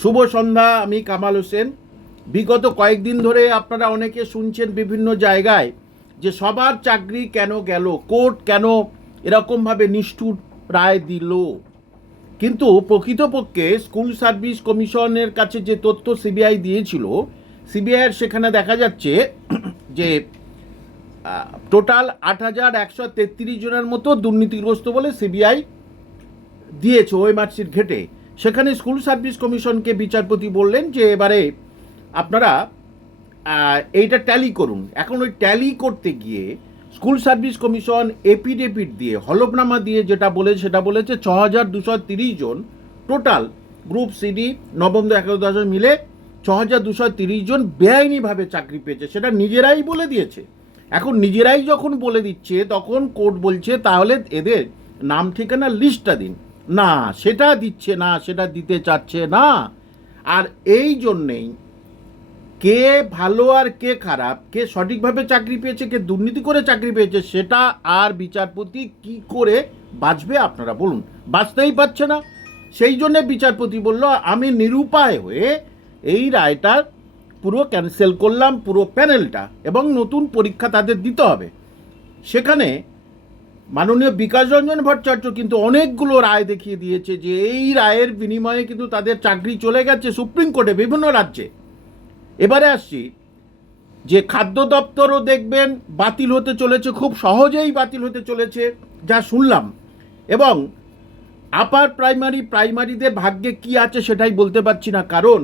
শুভ সন্ধ্যা, আমি কামাল হোসেন। বিগত কয়েকদিন ধরে আপনারা অনেকে শুনছেন বিভিন্ন জায়গায় যে সবার চাকরি কেন গেল, কোর্ট কেন এরকমভাবে নিষ্ঠুর রায় দিল। কিন্তু প্রকৃতপক্ষে স্কুল সার্ভিস কমিশনের কাছে যে তথ্য সিবিআই দিয়েছিল সিবিআইয়ের সেখানে দেখা যাচ্ছে যে টোটাল আট হাজার একশো তেত্রিশ জনের মতো দুর্নীতিগ্রস্ত বলে সিবিআই দিয়েছে ওএমআরসির ঘেটে। সেখানে স্কুল সার্ভিস কমিশনকে বিচারপতি বললেন যে এবারে আপনারা এইটা ট্যালি করুন। এখন ওই ট্যালি করতে গিয়ে স্কুল সার্ভিস কমিশন এপিডেপিট দিয়ে, হলফনামা দিয়ে যেটা বলে, সেটা বলেছে ছ হাজার দুশো তিরিশ জন টোটাল গ্রুপ সিডি নবম, একাদশ, দশম মিলে ছ হাজার দুশো তিরিশ জন বেআইনিভাবে চাকরি পেয়েছে। সেটা নিজেরাই বলে দিয়েছে। এখন নিজেরাই যখন বলে দিচ্ছে, তখন কোর্ট বলছে, তাহলে এদের নাম, ঠিকানা, লিস্টটা দিন। না, সেটা দিচ্ছে না, সেটা দিতে চাচ্ছে না। আর এই জন্যেই কে ভালো আর কে খারাপ, কে সঠিকভাবে চাকরি পেয়েছে, কে দুর্নীতি করে চাকরি পেয়েছে, সেটা আর বিচারপতি কি করে বাঁচবে আপনারা বলুন। বাঁচতেই পারছে না। সেই জন্যে বিচারপতি বলল, আমি নিরুপায় হয়ে এই রায়টার পুরো ক্যান্সেল করলাম, পুরো প্যানেলটা এবং নতুন পরীক্ষা তাদের দিতে হবে। সেখানে মাননীয় বিকাশ রঞ্জন ভট্টাচার্য কিন্তু অনেকগুলো রায় দেখিয়ে দিয়েছে যে এই রায়ের বিনিময়ে কিন্তু তাদের চাকরি চলে গেছে সুপ্রিম কোর্টে বিভিন্ন রাজ্যে। এবারে আসছি, যে খাদ্য দপ্তরও দেখবেন বাতিল হতে চলেছে, খুব সহজেই বাতিল হতে চলেছে, যা শুনলাম। এবং আপার প্রাইমারি প্রাইমারিদের ভাগ্যে কি আছে সেটাই বলতে পারছি না, কারণ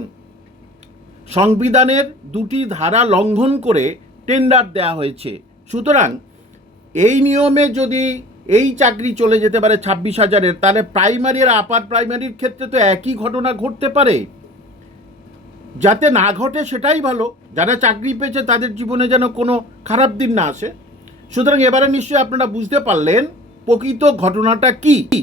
সংবিধানের দুটি ধারা লঙ্ঘন করে টেন্ডার দেওয়া হয়েছে। সুতরাং এই নিয়মে যদি এই চাকরি চলে যেতে পারে ছাব্বিশ হাজারের, তাহলে প্রাইমারি আর আপার প্রাইমারির ক্ষেত্রে তো একই ঘটনা ঘটতে পারে। যাতে না ঘটে সেটাই ভালো। যারা চাকরি পেয়েছে তাদের জীবনে যেন কোনো খারাপ দিন না আসে। সুতরাং এবারে নিশ্চয়ই আপনারা বুঝতে পারলেন প্রকৃত ঘটনাটা কি।